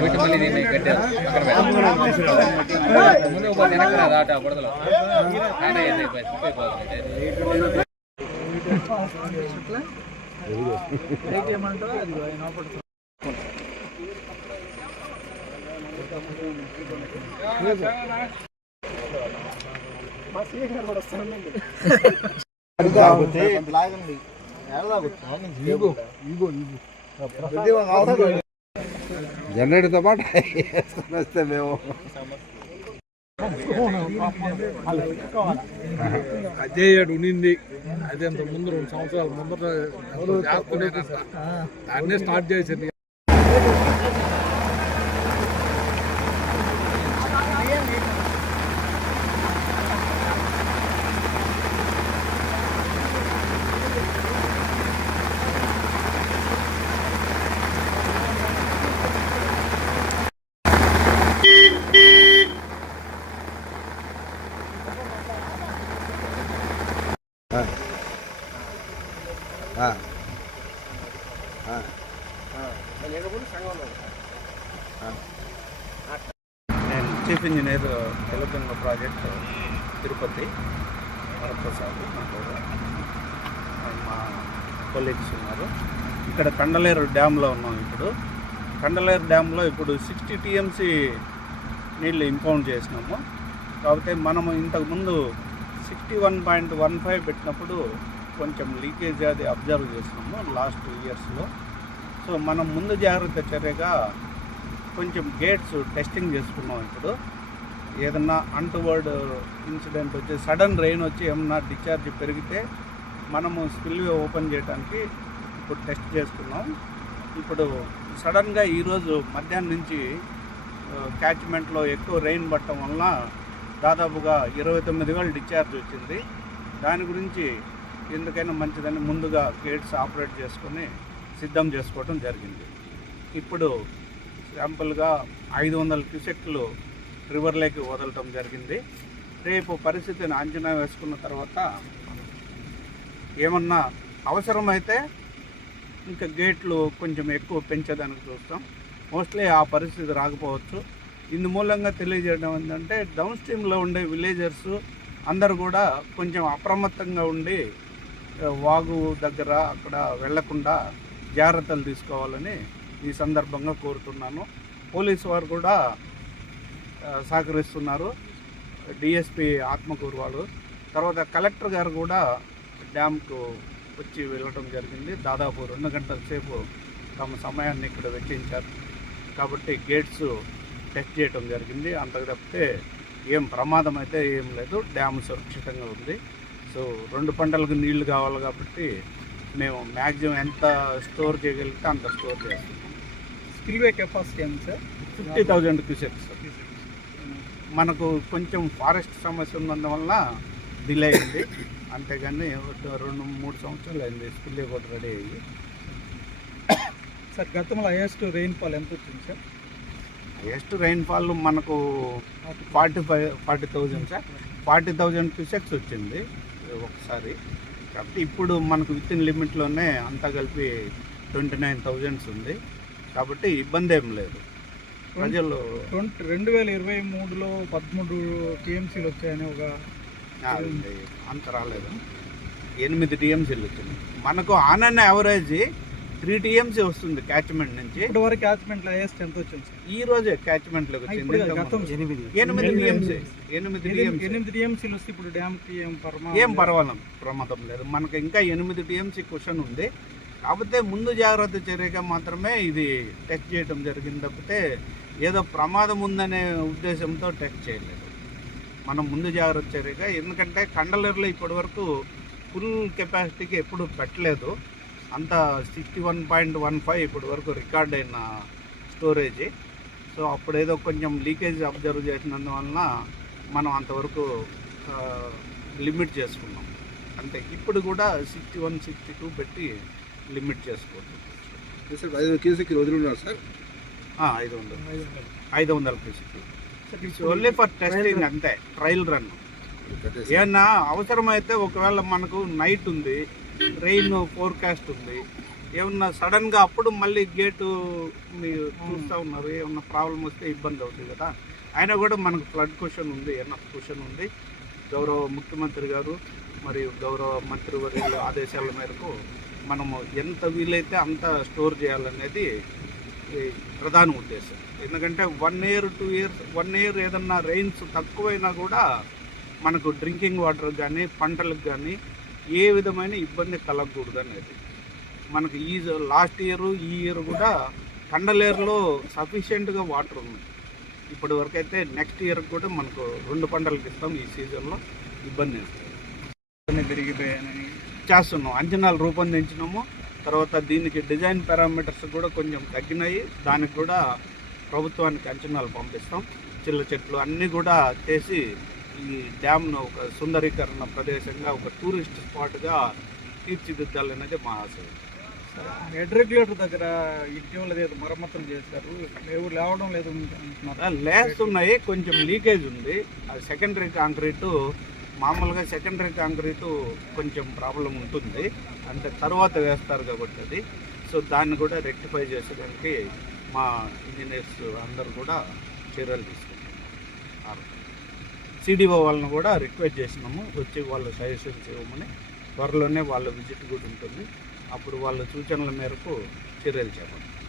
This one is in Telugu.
మళ్ళీ దీన్ని కట్టారు పెట్టారు. ముందు ఒక వెనక్కి రాదు ఆట బుడదలో ఆయన ఏది అయిపోయింది జనరేటర్తో పాటు వస్తే మేము. అదే ఏడు ఉండింది అదే అంత ముందు రెండు సంవత్సరాల ముందర దాన్నే స్టార్ట్ చేసింది. నేను chief engineer Telangana project Tirupati Varaprasad మా కొలీగ్స్ ఉన్నారు. ఇక్కడ కండలేరు డ్యాంలో ఉన్నాం ఇప్పుడు. కండలేరు డ్యాంలో ఇప్పుడు సిక్స్టీ టీఎంసీ నీళ్ళు ఇంపౌండ్ చేసినాము. కాకపోతే మనము ఇంతకుముందు sixty one point one five పెట్టినప్పుడు కొంచెం లీకేజ్ అది అబ్జర్వ్ చేసినాము లాస్ట్ ఇయర్స్లో. సో మనం ముందు జాగ్రత్త చర్యగా కొంచెం గేట్స్ టెస్టింగ్ చేసుకున్నాం ఇప్పుడు. ఏదన్నా అంటువర్డ్ ఇన్సిడెంట్ వచ్చి సడన్ రెయిన్ వచ్చి ఏమన్నా డిశ్చార్జ్ పెరిగితే మనము స్పిల్వే ఓపెన్ చేయడానికి ఇప్పుడు టెస్ట్ చేసుకున్నాం. ఇప్పుడు సడన్గా ఈరోజు మధ్యాహ్నం నుంచి క్యాచ్మెంట్లో ఎక్కువ రెయిన్ పట్టడం వలన దాదాపుగా ఇరవై తొమ్మిది వేలు డిశ్చార్జ్ వచ్చింది. దాని గురించి ఎందుకైనా మంచిదని ముందుగా గేట్స్ ఆపరేట్ చేసుకొని సిద్ధం చేసుకోవడం జరిగింది. ఇప్పుడు శాంపుల్గా ఐదు వందల క్యూసెక్లు రివర్లోకి వదలటం జరిగింది. రేపు పరిస్థితిని అంచనా వేసుకున్న తర్వాత ఏమన్నా అవసరమైతే ఇంకా గేట్లు కొంచెం ఎక్కువ పెంచేదానికి చూస్తాం. మోస్ట్లీ ఆ పరిస్థితి రాకపోవచ్చు. ఇందు మూలంగా తెలియజేయడం ఏంటంటే డౌన్ స్ట్రీమ్లో ఉండే విలేజర్స్ అందరు కూడా కొంచెం అప్రమత్తంగా ఉండి వాగు దగ్గర అక్కడ వెళ్ళకుండా జాగ్రత్తలు తీసుకోవాలని ఈ సందర్భంగా కోరుతున్నాను. పోలీసు వారు కూడా సహకరిస్తున్నారు. డిఎస్పి ఆత్మకూరు వాళ్ళు. తర్వాత కలెక్టర్ గారు కూడా డ్యామ్కు వచ్చి వెళ్ళడం జరిగింది. దాదాపు రెండు గంటల సేపు తమ సమయాన్ని ఇక్కడ వెచ్చించారు. కాబట్టి గేట్స్ టెస్ట్ చేయడం జరిగింది. అంతకు తప్పితే ఏం ప్రమాదం అయితే ఏం లేదు. డ్యామ్ సురక్షితంగా ఉంది. సో రెండు పంటలకు నీళ్ళు కావాలి కాబట్టి మేము మ్యాక్సిమం ఎంత స్టోర్ చేయగలిగితే అంత స్టోర్ చేస్తున్నాం స్పిల్వే కెపాసిటీ ఎంత సార్? Fifty thousand cusecs. మనకు కొంచెం ఫారెస్ట్ సమస్య ఉన్నందువల్ల డిలే అయింది. అంతేగాని ఒక రెండు మూడు సంవత్సరాలు అయింది. స్పిల్లే కూడా రెడీ అయ్యి సార్ గతంలో హైయెస్ట్ రెయిన్ఫాల్ ఎంత వచ్చింది సార్? హైయెస్ట్ రైన్ఫాల్ మనకు forty five forty thousand sir forty thousand cusecs వచ్చింది ఒకసారి. కాబట్టి ఇప్పుడు మనకు విత్ ఇన్ లిమిట్లోనే అంతా కలిపి ట్వంటీ నైన్ థౌజండ్స్ ఉంది. కాబట్టి ఇబ్బంది ఏం లేదు. ప్రజలు ట్వంటీ రెండు వేల ఇరవై మూడులో పదమూడు టీఎంసీలు వచ్చాయని ఒక. అంత రాలేదు. ఎనిమిది టీఎంసీలు వచ్చింది. మనకు on an average three TMC వస్తుంది క్యాచ్మెంట్ నుంచి. వరకు హైయెస్ట్ ఎంత వచ్చింది సార్? ఈ రోజే ఇప్పుడు వచ్చింది గతం ఎనిమిది. ఎనిమిది టీఎంసీ. ఎనిమిది టీఎంసీ. ఎనిమిది టీఎంసీలు వస్తే ఇప్పుడు డ్యామ్కి ఏం పరమా ఏం పర్వాలేదు. ప్రమాదం లేదు. మనకు ఇంకా ఎనిమిది టీఎంసీ క్వశ్చన్ ఉంది. కాకపోతే ముందు జాగ్రత్త చర్యగా మాత్రమే ఇది టెస్ట్ చేయడం జరిగింది తప్పితే ఏదో ప్రమాదం ఉందనే ఉద్దేశంతో టెస్ట్ చేయలేదు. మనం ముందు జాగ్రత్త చర్యగా ఎందుకంటే కండలర్లో ఇప్పటి వరకు ఫుల్ కెపాసిటీకి ఎప్పుడు పెట్టలేదు. అంత sixty one point one five ఇప్పటి వరకు రికార్డ్ అయిన స్టోరేజ్. సో అప్పుడు ఏదో కొంచెం లీకేజ్ అబ్జర్వ్ చేసినందువలన మనం అంతవరకు లిమిట్ చేసుకున్నాం. అంతే. ఇప్పుడు కూడా సిక్స్టీ వన్ సిక్స్టీ టూ పెట్టి లిమిట్ చేసుకోవచ్చు. సార్ ఐదు వదిలిన్నారు సార్ ఆ, ఐదు వందలు. ఐదు వందల. కేజీకి ఓన్లీ ఫర్ టెస్టింగ్ అంతే. ట్రయల్ రన్ ఏమన్నా అవసరమైతే ఒకవేళ మనకు నైట్ ఉంది రెయిన్ ఫోర్కాస్ట్ ఉంది. ఏమన్నా సడన్గా అప్పుడు మళ్ళీ గేటు మీరు చూస్తూ ఉన్నారు ఏమన్నా ప్రాబ్లం వస్తే ఇబ్బంది అవుతుంది కదా. అయినా కూడా మనకు ఫ్లడ్ క్వశ్చన్ ఉంది ఎన్ఎఫ్ క్వశ్చన్ ఉంది. గౌరవ ముఖ్యమంత్రి గారు మరియు గౌరవ మంత్రివర్యుల ఆదేశాల మేరకు మనము ఎంత వీలైతే అంత స్టోర్ చేయాలనేది ప్రధాన ఉద్దేశం. ఎందుకంటే one year two years one year ఏదన్నా రెయిన్స్ తక్కువైనా కూడా మనకు డ్రింకింగ్ వాటర్ కానీ పంటలకు కానీ ఏ విధమైన ఇబ్బంది కలగకూడదు అనేది మనకు ఈ లాస్ట్ ఇయర్ ఈ ఇయర్ కూడా కండలేరులో సఫిషియెంట్గా వాటర్ ఉన్నాయి ఇప్పటి వరకు అయితే నెక్స్ట్ ఇయర్ కూడా మనకు రెండు పంటలకు ఇస్తాం ఈ సీజన్లో. ఇబ్బంది. పెరిగిపోయానని. చేస్తున్నాం. అంచనాలు రూపొందించినాము. తర్వాత దీనికి డిజైన్ పారామీటర్స్ కూడా కొంచెం తగ్గినాయి. దానికి కూడా ప్రభుత్వానికి అంచనాలు పంపిస్తాం. చిల్ల చెట్లు అన్నీ కూడా చేసి ఈ డ్యామ్ను ఒక సుందరీకరణ ప్రదేశంగా ఒక టూరిస్ట్ స్పాట్గా తీర్చిదిద్దాలనేది మా ఆశ. హెడ్ రెగ్యులేటర్ దగ్గర ఇటీవల ఏదో మరమ్మతులు చేశారు. లేవు లేవడం లేదు అంటున్నారు. లేస్తున్నాయి కొంచెం లీకేజ్ ఉంది. అది సెకండరీ కాంక్రీటు మామూలుగా సెకండరీ కాంక్రీటు కొంచెం ప్రాబ్లం ఉంటుంది. అంటే తర్వాత వేస్తారు కాబట్టి అది. సో దాన్ని కూడా రెక్టిఫై చేసేదానికి మా ఇంజనీర్స్ అందరూ కూడా చర్యలు తీసుకుంటారు సిడిఓ వాళ్ళని కూడా రిక్వెస్ట్ చేసినాము. వచ్చి వాళ్ళ సజెషన్స్ ఇవ్వమని త్వరలోనే వాళ్ళ విజిట్ కూడా ఉంటుంది. అప్పుడు వాళ్ళ సూచనల మేరకు చర్యలు చేపడతాం.